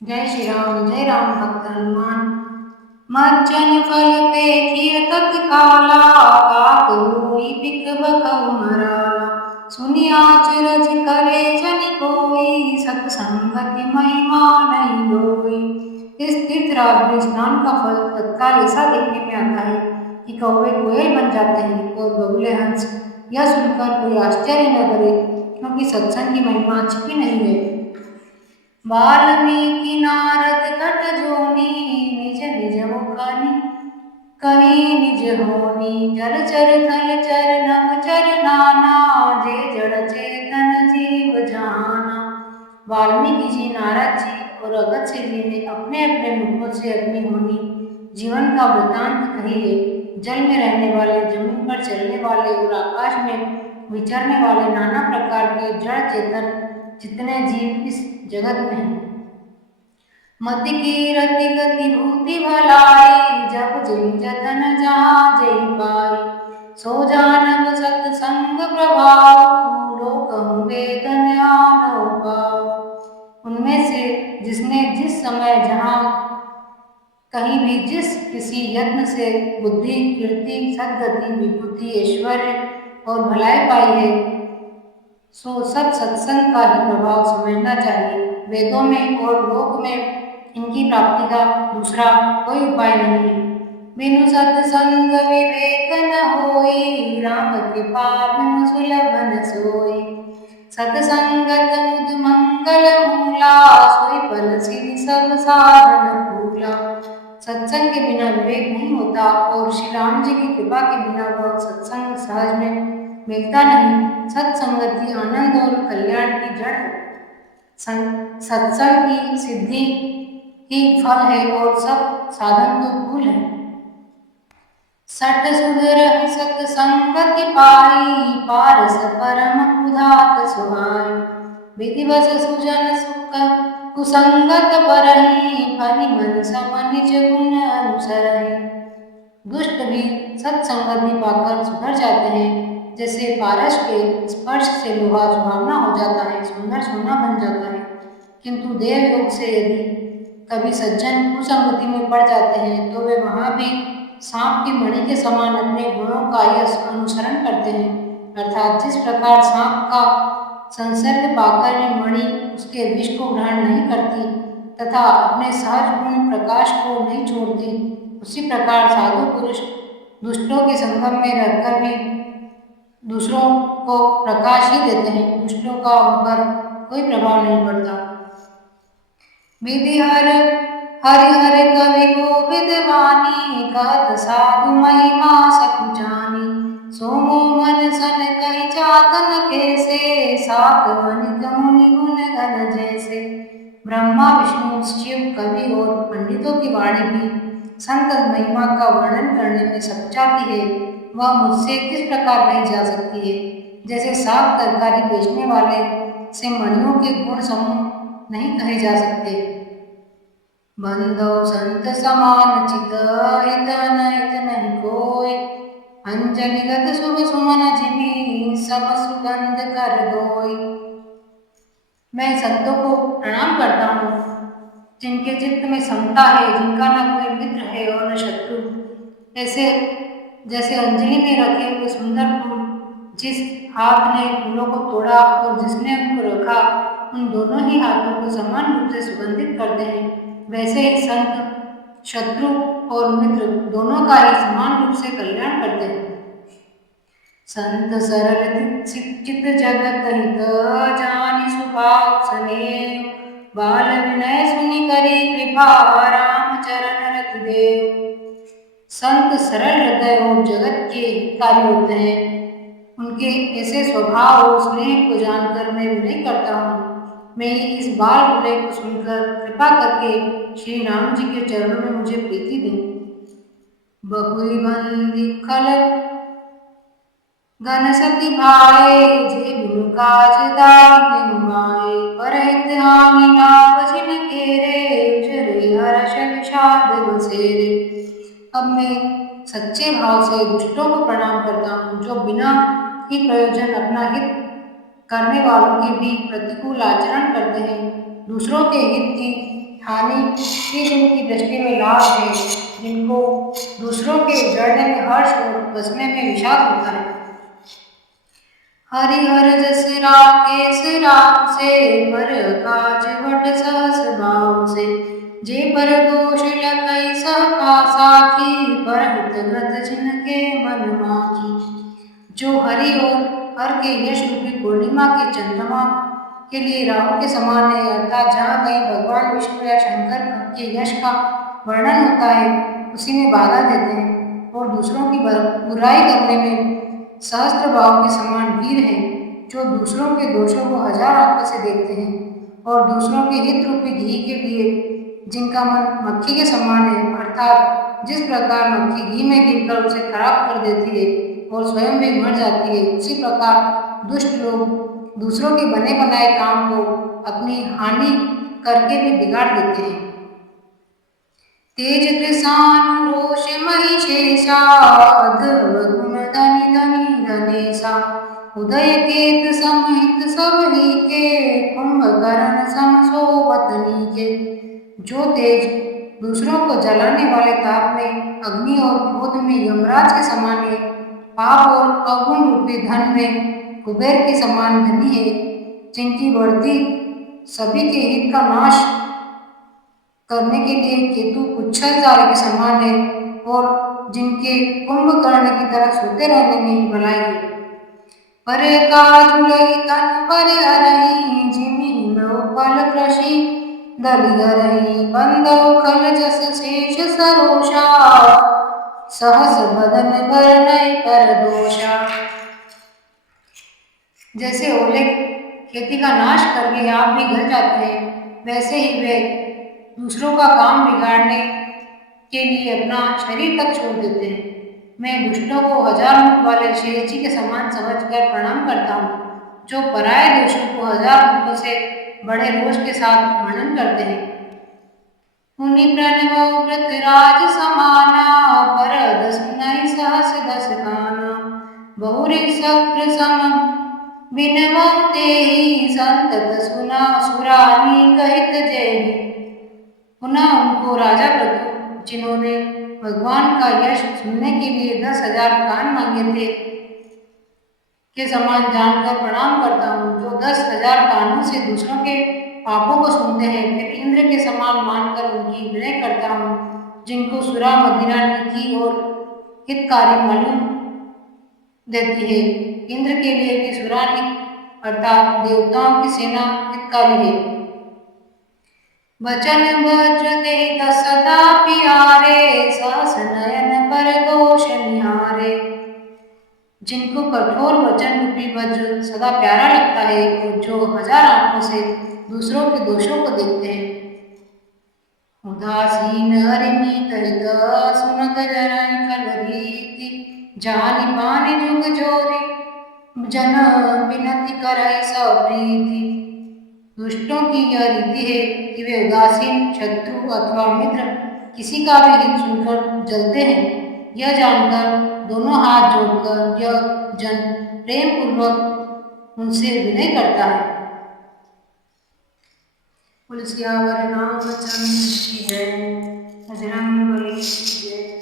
जय राम भक्त हनुमान। मज्जन फल पेखिय तत्काला, काक होई बिक बकहु मराला। सुनिया अचरज करे जनि कोई, सत्संगति महिमा नहीं लोई। इस तीर्थराज में स्नान का फल तत्काल ऐसा देखने में आता है कि कौवे कोयल बन जाते हैं और बगुले हंस। यह सुनकर कोई आश्चर्य न करे, क्योंकि सत्संग की महिमा छिपी नहीं है। वाल्मीकि नारद कट जोनी, निज निज मुखनि कही निज होनी। जलचर थलचर नभचर नाना, जे जड़ चेतन जीव जाना। वाल्मीकि जी, नारद जी और अगस्त्य जी ने अपने अपने मुखों से अपनी होनी जीवन का वृतांत कही है। जल में रहने वाले, जमीन पर चलने वाले और आकाश में विचरने वाले नाना प्रकार के जड़ चेतन जितने जीव इस जगत में हैं। मति की रति गति भूति भलाई, जब जई जतन जहाँ जई पाई। सो जानब सत्संग प्रभाव, लोकहु वेद न्यानो पाऊ। उनमें से जिसने जिस समय जहाँ कहीं भी जिस किसी यत्न से बुद्धि, कीर्ति, सद्गति, विभूति, ऐश्वर्य और भलाई पाई है, सो सब सत्संग का ही प्रभाव समझना चाहिए। वेदों में और लोक में इनकी प्राप्ति का दूसरा कोई उपाय नहीं है। बिनु सत्संग विवेक न होई, राम कृपा बिनु सुलभ न सोई। सत्संगत मुद मंगल मूला, सोई फल सिद्धि सब साधन भूला। सत्संग के बिना विवेक नहीं होता और श्री राम जी की कृपा के बिना वह सत्संग सहज में मिलता नहीं। सत्संगति आनंद और कल्याण की जड़ है। सत्संग की सिद्धि ही फल है और सब साधन तो फूल है। सठ सुधर सत्संगति पाई, पारस परम उदात सुहाई। विधिवश सुजन सुख कुसंगत परहि, फनि मन सम निज गुण अनुसरहि। दुष्ट भी सत्संगति पाकर सुधर जाते हैं, जैसे पारस के स्पर्श से लोहा सुहावना हो जाता है, सुंदर सोना बन जाता है। किंतु देव योग से यदि कभी सज्जन कुसंगति में पड़ जाते हैं, तो वे वहाँ भी सांप की मणि के समान अपने गुणों का ही अनुसरण करते हैं। अर्थात जिस प्रकार सांप का संसर्ग पाकर भी मणि उसके विष को ग्रहण नहीं करती तथा अपने सहज गुण प्रकाश को नहीं छोड़ती, उसी प्रकार साधु पुरुष दुष्टों के संगम में रहकर भी दूसरों को प्रकाश ही देते हैं। दुष्टों का उन पर कोई प्रभाव नहीं पड़ता। विधि हर हरि कवि गोविद वाणी, कहत साधु महिमा सकु जानी। सोमो मन सन कहि चातन कैसे, सात वनिक मुनि गुण गण जैसे। ब्रह्मा, विष्णु, शिव, कवि और पंडितों की वाणी भी संत महिमा का वर्णन करने में सक जाती है। वह मुझसे किस प्रकार कही जा सकती है। जैसे साग तरकारी बेचने वाले से मणियों के गुण समूह नहीं कहे जा सकते। बंधो संत समान चित, हित अनहित नहीं कोय। अंजलि गत शुभ सुमन जिमी, सब सुगंध कर दोय। मैं संतों को प्रणाम करता हूँ, जिनके चित्त में समता है, जिनका न कोई मित्र है और न शत्रु। ऐसे जैसे अंजलि में रखे हुए सुंदर फूल, जिस हाथ ने फूलों को तोड़ा और जिसने उनको रखा, उन दोनों ही हाथों को समान रूप से सुगंधित करते हैं, वैसे ही संत शत्रु और मित्र दोनों का ही समान रूप से कल्याण करते हैं। संत सरल चित जगत हित, जानि स्वभाव स्नेह। बाल विनय सुनि करी कृपा, राम चरण रति देव। संत सरल हृदय और जगत के हितकारी होते हैं। उनके ऐसे स्वभाव और स्नेह को जानकर मैं विनय करता हूँ। मैं इस बाल विनय को सुनकर कृपा करके श्री राम जी के चरणों में मुझे प्रीति दें। बहुई बंदी खल घन सती भाए, जे बिनु काज दाहि माए। परहित हानि लाभ जिन केरे, उजरे हर्ष विषाद बसेरे। अब मैं सच्चे भाव से दुष्टों को प्रणाम करता हूँ, जो बिना ही प्रयोजन अपना हित करने वालों के भी प्रतिकूल आचरण करते हैं। दूसरों के हित की हानि ही जिनकी दृष्टि में लाभ है, जिनको दूसरों के उजड़ने में हर्ष और बसने में विषाद होता है। हरिहर जस राकेश राम से, पर काज बट सहस भाव से। जे पर दोष लखई सहका साखी, पर हितगत जिनके मन माखी। जो हरि और हर के यश रूपी पूर्णिमा के चंद्रमा के लिए राहु के समान है, अर्थात जहाँ कहीं भगवान विष्णु या शंकर के यश का वर्णन होता है उसी में बाधा देते हैं, और दूसरों की बुराई करने में सहस्त्र भाव के समान वीर हैं, जो दूसरों के दोषों को हजार आंखों से देखते हैं और दूसरों के हित रूपी घी के लिए जिनका मन मक्खी के समान है, अर्थात जिस प्रकार मक्खी घी में गिरकर उसे खराब कर देती है और स्वयं भी मर जाती है, उसी प्रकार दुष्ट लोग दूसरों के बने बनाए काम को अपनी हानि करके भी बिगाड़ देते हैं। तेज कृषान रोष महिषेशा, गुण धनी धनी धनेशा। उदय केत समहित सब ही के, कुंभकर्ण सम सोबतनी के। जो तेज दूसरों को जलाने वाले ताप में, अग्नि और क्रोध में यमराज के समान है, पाप और अवगुण रूपी धन में कुबेर के समान धनी है, जिनकी बढ़ती सभी के हित का नाश करने के लिए केतु उच्छल तारे के समान है, और जिनके कुंभकर्ण की तरह सोते रहने में ही भलाई है। पर काजुलई तन पर हरही, जिमि फल कृषि दलिहरही। बंदौ खल जस शेष सरोषा, सहस बदन बरनई कर दोषा। जैसे ओले खेती का नाश करके आप भी गल जाते हैं, वैसे ही वे दूसरों का काम बिगाड़ने के लिए अपना शरीर तक छोड़ देते हैं। मैं दुष्टों को हजार मुख वाले शेष जी के समान समझकर प्रणाम करता हूँ, जो पराये दोषों को हजार मुखों से बड़े रोष के साथ वर्णन करते हैं। मुनि प्रणव पृथ्वीराज समाना, पर दस नई सहस दस काना। बहुरी शक्र सम बिनवते ही, संतत सुना सुरानी कहित जय। पुनः उनको राजा प्रभु, जिन्होंने भगवान का यश सुनने के लिए 10,000 कान मांगे थे, के समान जानकर प्रणाम करता हूँ, जो 10,000 कानों से दूसरों के पापों को सुनते हैं, फिर इंद्र के समान मानकर उनकी विनय करता हूँ, जिनको सुरा मदिरा नीति और हितकारी मालूम देती है। इंद्र के लिए भी सुरानी अर्थात देवताओं की सेना हितकारी है। वचन वज्र दे सदा प्यारे, सहस नयन पर दोष निहारे। जिनको कठोर वचन रूपी वज्र सदा प्यारा लगता है, और जो हजार आंखों से दूसरों के दोषों को देखते हैं। उदासीन हरिमीत हित, सुनत जरई खल रीति। जानि पानि जुग जोरी, जन विनती करई सब प्रीति। दुष्टों की यह रीति है कि वे उदासीन, शत्रु अथवा मित्र किसी का भी हित सुनकर जलते हैं। यह जानकर दोनों हाथ जोड़कर यह जन प्रेम पूर्वक उनसे विनय करता है। तुलसियावर रामचंद्र की जय, बजरंग बली की जय।